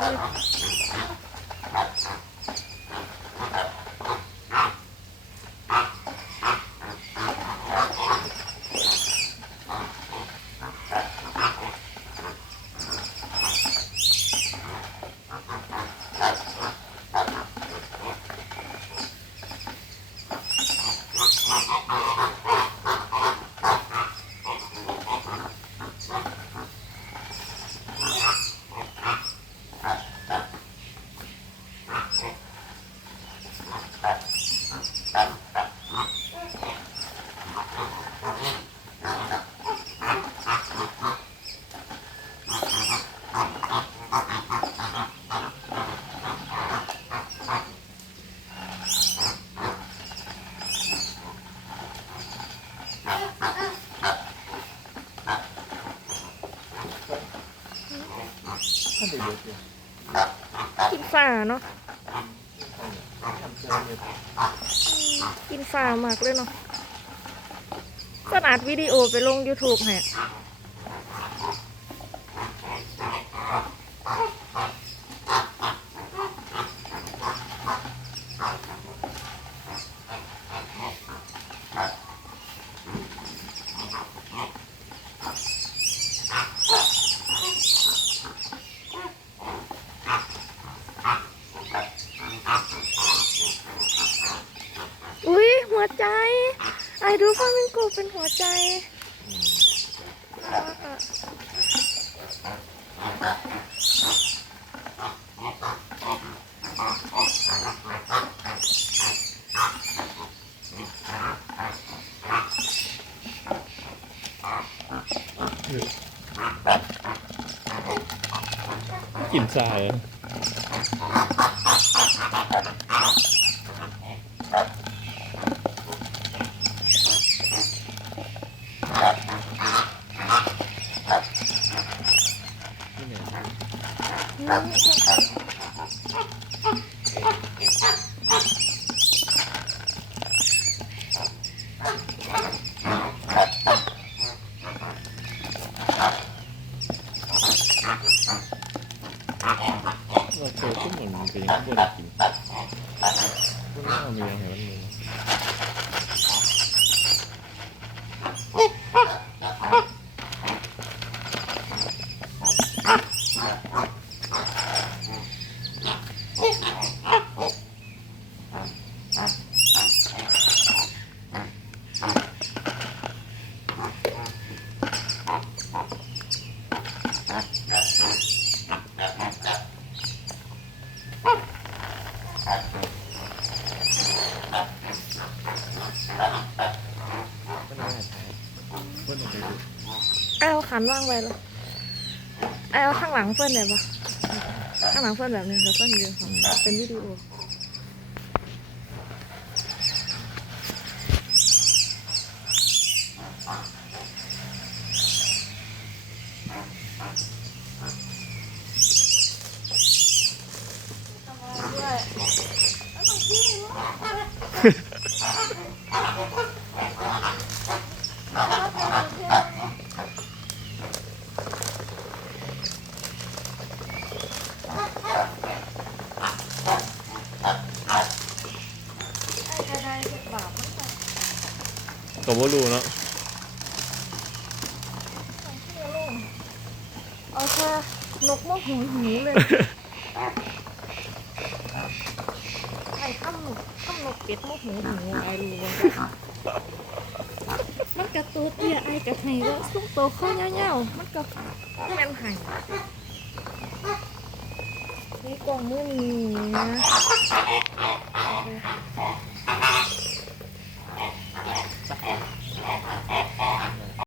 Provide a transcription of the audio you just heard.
ด้วย หายเลยกินฝ่าเนาะกินฝ่ามากเลยเนาะก็อัดวิดีโอไปลง YouTube ให้ อุ้ยหัวใจ ไอ้ดูฟามิงโกเป็นหัวใจน่ารักอะกลิ่นทราย เราโตขึ้นเหมือนมันเป็นยังไงบ้างกินพวกนี้เอามีอะไรให้มันมีก็น่าใช้เพื่อนเอาไปดู ไอ้ เอาขันว่างไว้เลย เอาข้างหลังเพื่อนเลยปะข้างหลังเพื่อนแบบนึงแล้วเพื่อนยืนของเป็นวิดีโอ ก็บ่รู้เนาะเอาแค่นกมะหูหูเลยไอ้ข้ามนกข้ามนกเป็ดมะหูหูไอ้รู้ว่ามันกระตูเตี้ยไอ้กระไห้แล้วซุ้มโตข้อเงี้ยวๆมันก็แม่นไห้นี่กล่องมือนี้นะ